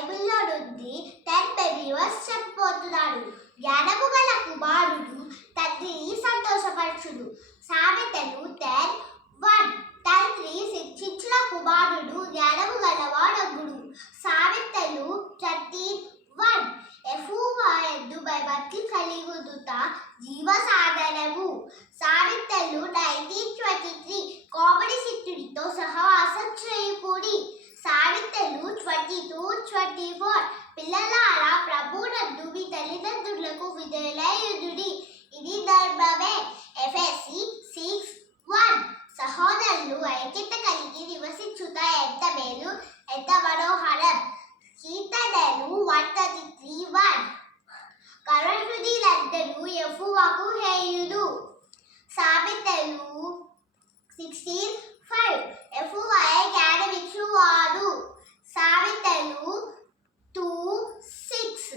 బైబిల్లో నుండి ten reverse చెప్పబోతున్నాడు జ్ఞానము గల కుమారుడు తండ్రిని సంతోషపరచుడు సామెతలు టెన్ వన్. తండ్రి శిక్షించిన కుమారుడు జ్ఞానము గలవాడగుడు సామెతలు థర్టీన్ వన్. ఎఫువా ఎందు భయభక్తి కలిగుదుట జీవ సాధనము సామెతలు నైన్టీన్ ట్వంటీ త్రీ కామెడీ సిట్టుడితో సహవాసం చేయకూడి సామెతలు ట్వంటీ టూ ట్వంటీ ఫోర్ పిల్లలారా ప్రభునందు మీ తల్లిదండ్రులకు విధులయుడి ఇది ధర్మమే ఎఫ్ఎస్సి సిక్స్ వన్ సహోదరులు ఐక్యత కలిగి నివసించుట ఎంత మేలు ఎంత మనోహరం కీర్తనలు వన్ థర్టీ త్రీ వన్ కరహృదయులందరూ ఎఫువకు హేయులు. సామెతలు సిక్స్టీన్ ఫైవ్. ఎఫువై జ్ఞానమిచ్చువాడు. సామెతలు టూ సిక్స్.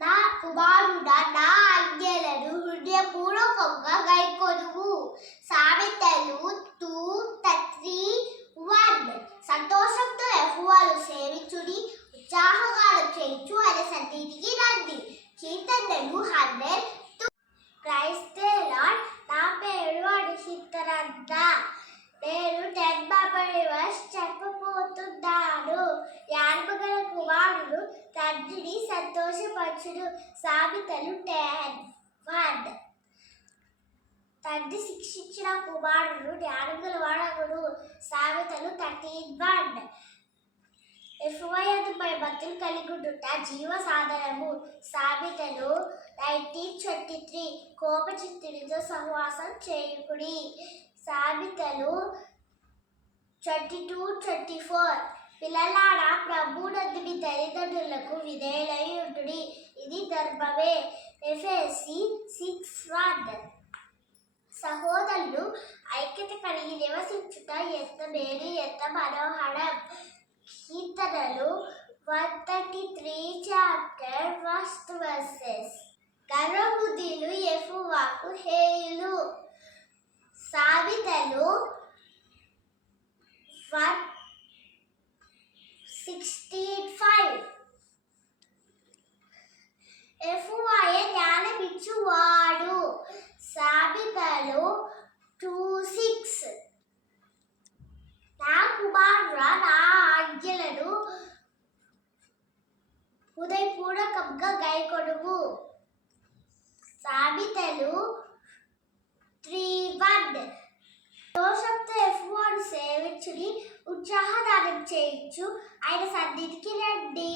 నా కుమారుడ నా ఆజ్ఞలను హృదయపూర్వకంగా గైకొనువు సామెతలు టూ త్రీ వన్ సంతోషంతో ఎహువాలు సేవించుడి ఉత్సాహగానం చేయించు అనే సన్నిధికి రండి. కీర్తనలు హండ్రెడ్ క్రైస్తే లాడ్ నా పేరు అడిసిత్తరంత నేను టెన్ వర్స్ చెప్పబోతున్నాను. యానమగల కుమారుడు తండ్రిని సంతోషపరచుడు. సామెతలు టెన్ వన్. తండ్రి శిక్షించిన కుమారుడు జ్ఞానగల వాడగుడు సామెతలు థర్టీన్ వన్. ఎఫ్ఐపై భక్తులు కలిగి ఉండుట జీవ సాధనము సామెతలు నైన్టీన్ ట్వంటీ త్రీ కోపచిత్తుడితో సహవాసం చేయుకుడి సామెతలు ట్వంటీ టూ ట్వంటీ ఫోర్ పిల్లలాడ ప్రభునందు మీ తల్లిదండ్రులకు విధేయులై ఉంటుడి ఇది ధర్మమే. ఎఫ్ఎస్సి సిక్స్ వన్ సహోదరులు ఐక్యత కలిగి నివసించుట ఎంత మేలు ఎంత మనోహరం. కీర్తనలు one three chapter first verses గర్వబుద్ధులు ఎఫువాకు హేయులు. సాబితలు వన్ సిక్స్టీ ఫైవ్. ఎఫువాయ జ్ఞానమిచ్చువాడు. సాబితలు టూ సిక్స్ నా కుమారుడా నా ఆజ్ఞలను హృదయపూర్వకంగా గైకొడువు సాబితలు త్రీ వన్. దోషంతో వన్ సేవించుని ఉత్సాహదానం చేయించు. ఆయన సన్నిధికి రండి.